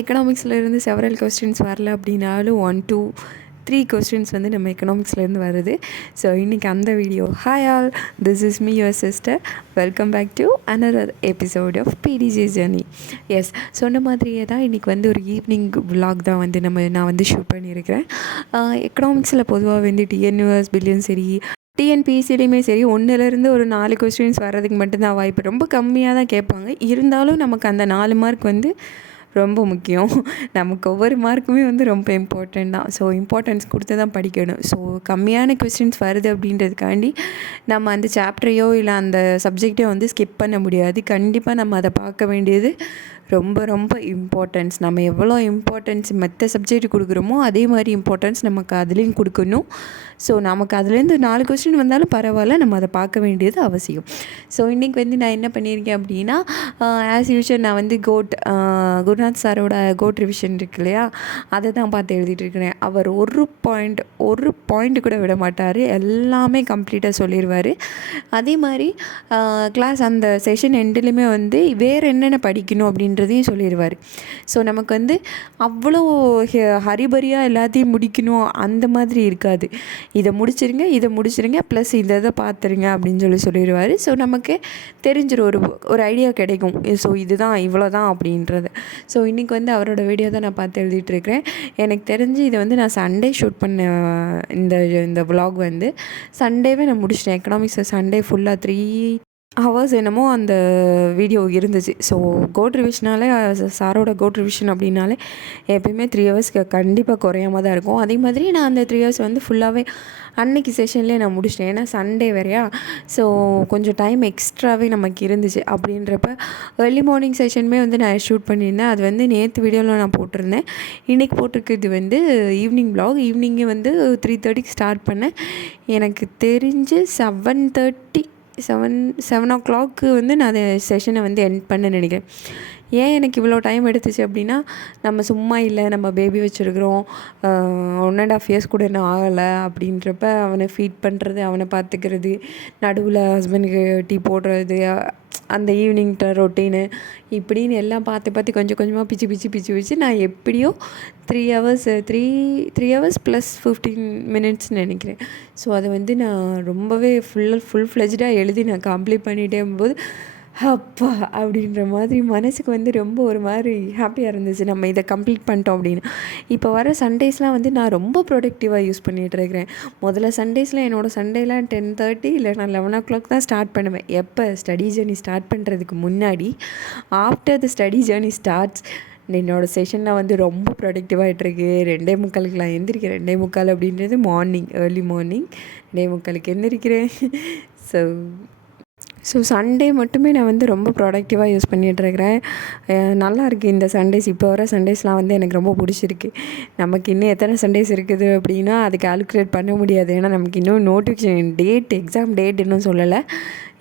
எக்கனாமிக்ஸ்லேருந்து several questions வரல அப்படின்னாலும் 1 2 3 questions வந்து நம்ம எக்கனாமிக்ஸ்லேருந்து வருது. ஸோ இன்றைக்கி அந்த வீடியோ. Hi all, this is me your sister. Welcome back to another episode of PDJ journey. Yes, சொன்ன மாதிரியே தான் இன்றைக்கி வந்து ஒரு ஈவினிங் விலாக் தான் வந்து நான் வந்து ஷூட் பண்ணியிருக்கிறேன். எக்கனாமிக்ஸில் பொதுவாக வந்து டிஎன்யூஎஸ் பில்லியன் சரி, டிஎன்பிஎஸ்சிலையுமே சரி 1லேருந்து ஒரு 4 கொஸ்டின்ஸ் வர்றதுக்கு மட்டும்தான் வாய்ப்பு. ரொம்ப கம்மியாக தான் கேட்பாங்க. இருந்தாலும் நமக்கு அந்த 4 மார்க் வந்து ரொம்ப முக்கியம். நமக்கு ஒவ்வொரு மார்க்குமே வந்து ரொம்ப இம்பார்ட்டண்ட் தான். ஸோ இம்பார்ட்டன்ஸ் கொடுத்து தான் படிக்கணும். ஸோ கம்மியான கொஸ்டின்ஸ் வருது அப்படின்றதுக்காண்டி நம்ம அந்த சாப்டரையோ இல்லை அந்த சப்ஜெக்டையோ வந்து ஸ்கிப் பண்ண முடியாது. கண்டிப்பாக நம்ம அதை பார்க்க வேண்டியது ரொம்ப ரொம்ப இம்பார்ட்டன்ஸ். நம்ம எவ்வளோ இம்பார்ட்டன்ஸ் மற்ற சப்ஜெக்ட் கொடுக்குறோமோ அதே மாதிரி இம்பார்ட்டன்ஸ் நமக்கு அதுலேயும் கொடுக்கணும். ஸோ நமக்கு அதுலேருந்து 4 கொஸ்டின் வந்தாலும் பரவாயில்ல, நம்ம அதை பார்க்க வேண்டியது அவசியம். ஸோ இன்றைக்கி வந்து நான் என்ன பண்ணியிருக்கேன் அப்படின்னா, ஆஸ் யூஷுவல் நான் வந்து குருநாத் சாரோட கோட் ரிவிஷன் இருக்கு இல்லையா, அதை தான் பார்த்து எழுதிட்டு இருக்கிறேன். அவர் ஒரு பாயிண்ட் கூட விட மாட்டார், எல்லாமே கம்ப்ளீட்டாக சொல்லிடுவார். அதே மாதிரி கிளாஸ் அந்த செஷன் எண்டுலேயுமே வந்து வேறு என்னென்ன படிக்கணும் அப்படின்றதையும் சொல்லிடுவார். ஸோ நமக்கு வந்து அவ்வளோ ஹரிபரியாக எல்லாத்தையும் முடிக்கணும் அந்த மாதிரி இருக்காது. இதை முடிச்சிருங்க ப்ளஸ் இதை பார்த்துருங்க அப்படின்னு சொல்லிடுவார். ஸோ நமக்கு தெரிஞ்சிடும், ஒரு ஐடியா கிடைக்கும். ஸோ இதுதான் இவ்வளோ தான் அப்படின்றது. ஸோ இன்றைக்கி வந்து அவரோட வீடியோ தான் நான் பார்த்து எழுதிட்டுருக்கிறேன். எனக்கு தெரிஞ்சு இதை வந்து நான் சண்டே ஷூட் பண்ண இந்த விலாக் வந்து சண்டேவே நான் முடிச்சிட்டேன். எக்கனாமிக்ஸ் சண்டே ஃபுல்லாக 3 ஹவர்ஸ் என்னமோ அந்த வீடியோ இருந்துச்சு. ஸோ கோட் ரிவிஷனாலே, சாரோட கோட் ரிவிஷன் அப்படின்னாலே எப்போயுமே 3 ஹவர்ஸ்க்கு கண்டிப்பாக குறையாமல் தான் இருக்கும். அதே மாதிரி நான் அந்த 3 ஹவர்ஸ் வந்து ஃபுல்லாகவே அன்னைக்கு செஷன்லேயே நான் முடிச்சிட்டேன். ஏன்னா சண்டே வேறையா, ஸோ கொஞ்சம் டைம் எக்ஸ்ட்ராவே நமக்கு இருந்துச்சு. அப்படின்றப்ப ஏர்லி மார்னிங் செஷனுமே வந்து நான் ஷூட் பண்ணியிருந்தேன். அது வந்து நேற்று வீடியோவில் நான் போட்டிருந்தேன். இன்றைக்கி போட்டிருக்கிறது வந்து ஈவினிங் விலாக். ஈவினிங்கே வந்து 3:30க்கு ஸ்டார்ட் பண்ணேன். எனக்கு தெரிஞ்சு 7 o'clock வந்து நான் அந்த செஷனை வந்து எண்ட் பண்ண நினைக்கிறேன். ஏன் எனக்கு இவ்வளோ டைம் எடுத்துச்சு அப்படின்னா, நம்ம சும்மா இல்லை, நம்ம பேபி வச்சுருக்குறோம், 1.5 years கூட இன்னும் ஆகலை. அப்படின்றப்ப அவனை ஃபீட் பண்ணுறது, அவனை பார்த்துக்கிறது, நடுவில் ஹஸ்பண்டுக்கு டீ போடுறது, அந்த ஈவினிங் ரொட்டீனு இப்படின்னு எல்லாம் பார்த்து கொஞ்சம் கொஞ்சமாக பிச்சு நான் எப்படியோ 3 hours ப்ளஸ் 15 minutes நினைக்கிறேன். ஸோ அதை வந்து நான் ரொம்பவே ஃபுல் ஃப்ளெஜ்டாக எழுதி நான் கம்ப்ளீட் பண்ணிகிட்டே போது அப்பா அப்படின்ற மாதிரி மனசுக்கு வந்து ரொம்ப ஒரு மாதிரி ஹாப்பியாக இருந்துச்சு, நம்ம இதை கம்ப்ளீட் பண்ணிட்டோம் அப்படின்னு. இப்போ வர சண்டேஸ்லாம் வந்து நான் ரொம்ப ப்ரொடக்டிவாக யூஸ் பண்ணிகிட்ருக்கிறேன். முதல்ல சண்டேஸில் என்னோடய சண்டேலாம் 10:30 இல்லை நான் 11 o'clock தான் ஸ்டார்ட் பண்ணுவேன். எப்போ ஸ்டடி ஜேர்னி ஸ்டார்ட் பண்ணுறதுக்கு முன்னாடி, after the study journey starts என்னோடய செஷனில் வந்து ரொம்ப ப்ரொடக்டிவாகிட்ருக்கு. 2:45 நான் எந்திரிக்கிறேன். 2:45 அப்படின்றது மார்னிங், ஏர்லி மார்னிங் 2:45 எந்திரிக்கிறேன். ஸோ சண்டே மட்டுமே நான் வந்து ரொம்ப ப்ரொடக்டிவாக யூஸ் பண்ணிகிட்ருக்கிறேன். நல்லா இருக்குது இந்த சண்டேஸ். இப்போ வர சண்டேஸ்லாம் வந்து எனக்கு ரொம்ப பிடிச்சிருக்கு. நமக்கு இன்னும் எத்தனை சண்டேஸ் இருக்குது அப்படின்னா அது கால்குலேட் பண்ண முடியாது. ஏன்னா நமக்கு இன்னும் நோட்டிஃபிகேஷன் எக்ஸாம் டேட் இன்னும் சொல்லலை.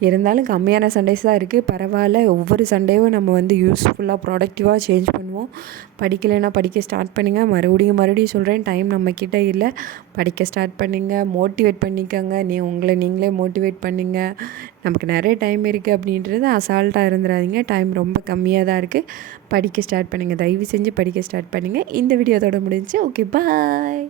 இருந்தாலும் கம்மியான சண்டேஸ் தான் இருக்குது. பரவாயில்ல, ஒவ்வொரு சண்டேவும் நம்ம வந்து யூஸ்ஃபுல்லாக ப்ரொடக்டிவாக சேஞ்ச் பண்ணுவோம். படிக்கலைன்னா படிக்க ஸ்டார்ட் பண்ணுங்கள். மறுபடியும் சொல்கிறேன், டைம் நம்மக்கிட்ட இல்லை. படிக்க ஸ்டார்ட் பண்ணுங்கள், மோட்டிவேட் பண்ணிக்கோங்க. உங்களை நீங்களே மோட்டிவேட் பண்ணுங்கள். நமக்கு நிறைய டைம் இருக்குது அப்படின்றது அசால்ட்டாக இருந்துடாதீங்க. டைம் ரொம்ப கம்மியாக தான் இருக்குது. படிக்க ஸ்டார்ட் பண்ணுங்கள், தயவு செஞ்சு படிக்க ஸ்டார்ட் பண்ணுங்கள். இந்த வீடியோ அதோட முடிஞ்சு. ஓகே, பாய்.